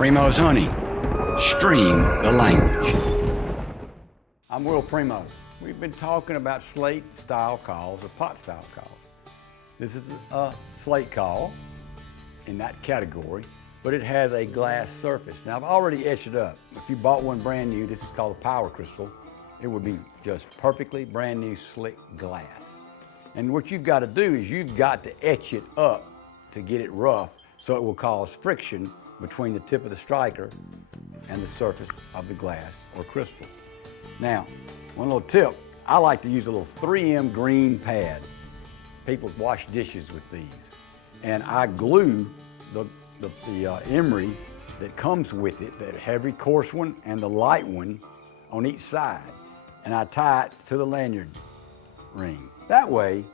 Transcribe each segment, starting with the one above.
Primos Hunting. Stream the language. I'm Will Primos. We've been talking about slate style calls or pot style calls. This is a slate call in that category, but it has a glass surface. Now I've already etched it up. If you bought one brand new, this is called a power crystal, it would be just perfectly brand new slick glass. And what you've got to do is you've got to etch it up to get it rough so it will cause friction between the tip of the striker and the surface of the glass or crystal. Now, one little tip, I like to use a little 3M green pad. People wash dishes with these. And I glue the emery that comes with it, that heavy coarse one and the light one on each side. And I tie it to the lanyard ring. That way,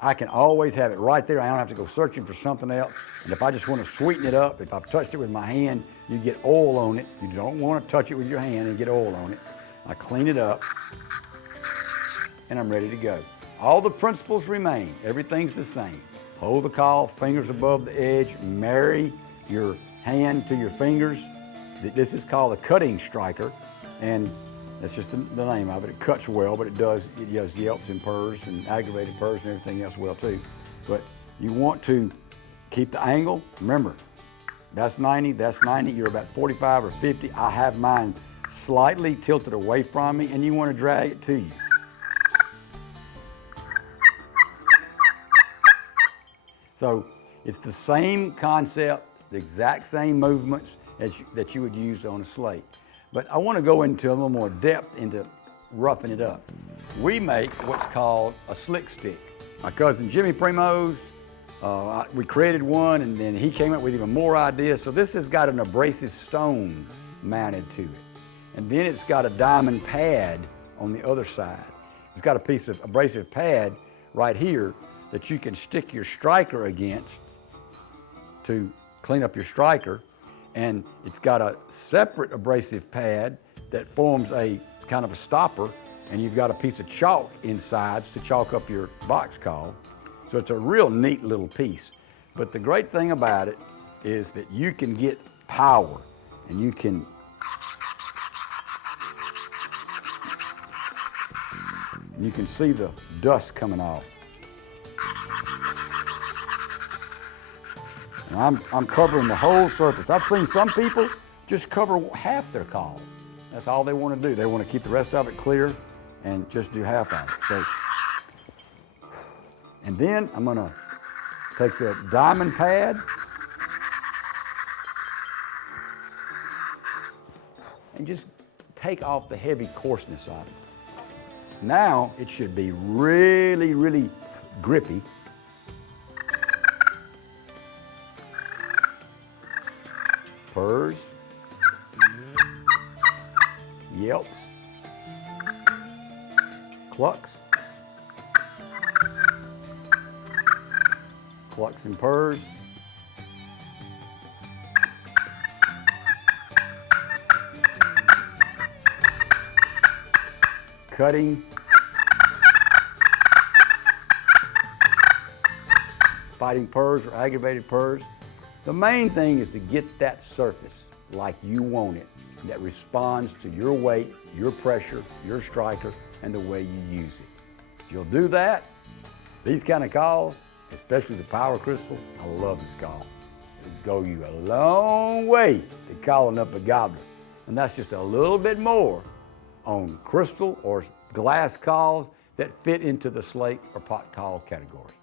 I can always have it right there. I don't have to go searching for something else. And if I just want to sweeten it up, if I've touched it with my hand, you get oil on it. You don't want to touch it with your hand and get oil on it. I clean it up, and I'm ready to go. All the principles remain. Everything's the same. Hold the call, fingers above the edge, marry your hand to your fingers. This is called a cutting striker, and that's just the name of it. It cuts well, but it does yelps and purrs and aggravated purrs and everything else well too. But you want to keep the angle. Remember, that's 90, that's 90. You're about 45 or 50. I have mine slightly tilted away from me, and you want to drag it to you. So it's the same concept, the exact same movements that you would use on a slate. But I want to go into a little more depth into roughing it up. We make what's called a slick stick. My cousin Jimmy Primos, we created one, and then he came up with even more ideas. So this has got an abrasive stone mounted to it. And then it's got a diamond pad on the other side. It's got a piece of abrasive pad right here that you can stick your striker against to clean up your striker. And it's got a separate abrasive pad that forms a kind of a stopper, and you've got a piece of chalk inside to chalk up your box call. So it's a real neat little piece. But the great thing about it is that you can get power, and you can see the dust coming off. And I'm covering the whole surface. I've seen some people just cover half their call. That's all they want to do. They want to keep the rest of it clear and just do half of it. So, and then I'm going to take the diamond pad and just take off the heavy coarseness of it. Now it should be really, really grippy. Purrs, yelps, clucks, clucks and purrs. Cutting, fighting purrs or aggravated purrs. The main thing is to get that surface like you want it, that responds to your weight, your pressure, your striker, and the way you use it. If you'll do that, these kind of calls, especially the power crystal, I love this call. It'll go you a long way to calling up a gobbler. And that's just a little bit more on crystal or glass calls that fit into the slate or pot call category.